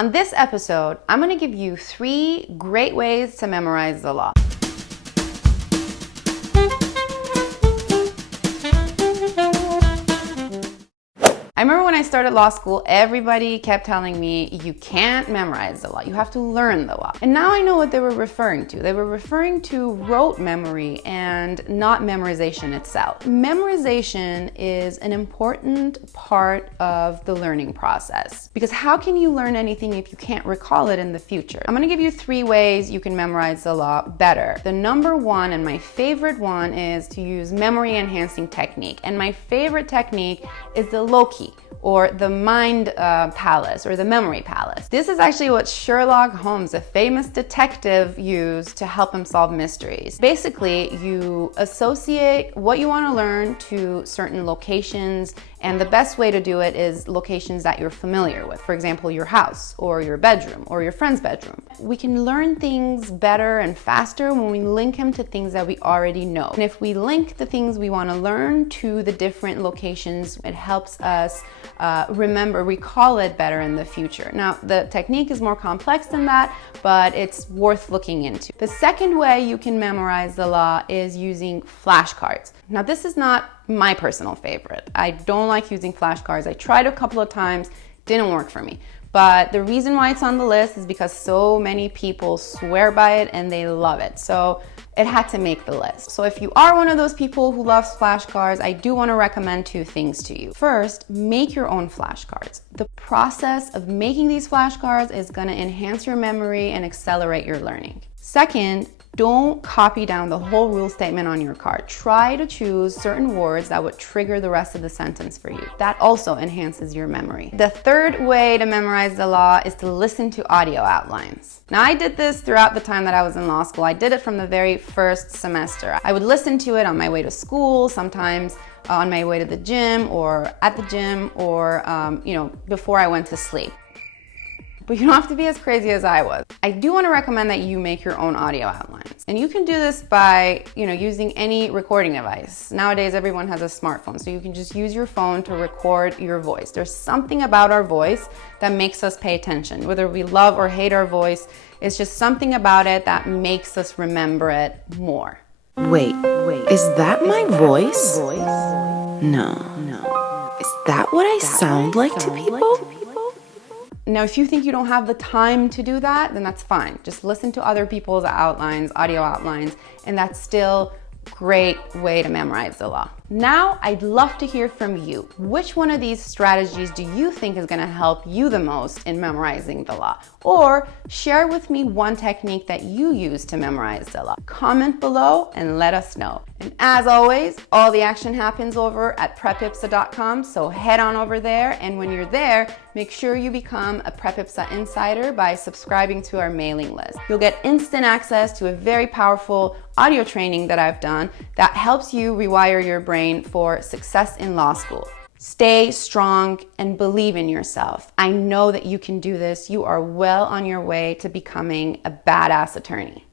On this episode, I'm going to give you 3 great ways to memorize the law. I remember when I started law school, everybody kept telling me, you can't memorize the law, you have to learn the law. And now I know what they were referring to. They were referring to rote memory and not memorization itself. Memorization is an important part of the learning process, because how can you learn anything if you can't recall it in the future? I'm gonna give you 3 ways you can memorize the law better. The number 1 and my favorite one is to use memory enhancing technique. And my favorite technique is the Loki, or the mind palace, or the memory palace. This is actually what Sherlock Holmes, a famous detective, used to help him solve mysteries. Basically, you associate what you want to learn to certain locations, and the best way to do it is locations that you're familiar with. For example, your house, or your bedroom, or your friend's bedroom. We can learn things better and faster when we link them to things that we already know. And if we link the things we want to learn to the different locations, it helps us recall it better in the future. Now, the technique is more complex than that, but it's worth looking into. The second way you can memorize the law is using flashcards. Now, this is not my personal favorite. I don't like using flashcards. I tried a couple of times, didn't work for me. But the reason why it's on the list is because so many people swear by it and they love it. So it had to make the list. So if you are one of those people who loves flashcards, I do want to recommend 2 things to you. First, make your own flashcards. The process of making these flashcards is going to enhance your memory and accelerate your learning. Second, don't copy down the whole rule statement on your card. Try to choose certain words that would trigger the rest of the sentence for you. That also enhances your memory. The third way to memorize the law is to listen to audio outlines. Now, I did this throughout the time that I was in law school. I did it from the very first semester. I would listen to it on my way to school, sometimes on my way to the gym, or at the gym, or before I went to sleep. But you don't have to be as crazy as I was. I do want to recommend that you make your own audio outlines. And you can do this by, using any recording device. Nowadays, everyone has a smartphone, so you can just use your phone to record your voice. There's something about our voice that makes us pay attention. Whether we love or hate our voice, it's just something about it that makes us remember it more. Wait, is that my voice? No. Is that what I sound like to people? Now, if you think you don't have the time to do that, then that's fine. Just listen to other people's outlines, audio outlines, and that's still a great way to memorize the law. Now, I'd love to hear from you. Which one of these strategies do you think is going to help you the most in memorizing the law? Or share with me one technique that you use to memorize the law. Comment below and let us know. And as always, all the action happens over at PrepIPSA.com, so head on over there, and when you're there, make sure you become a PrepIPSA insider by subscribing to our mailing list. You'll get instant access to a very powerful audio training that I've done that helps you rewire your brain for success in law school. Stay strong and believe in yourself. I know that you can do this. You are well on your way to becoming a badass attorney.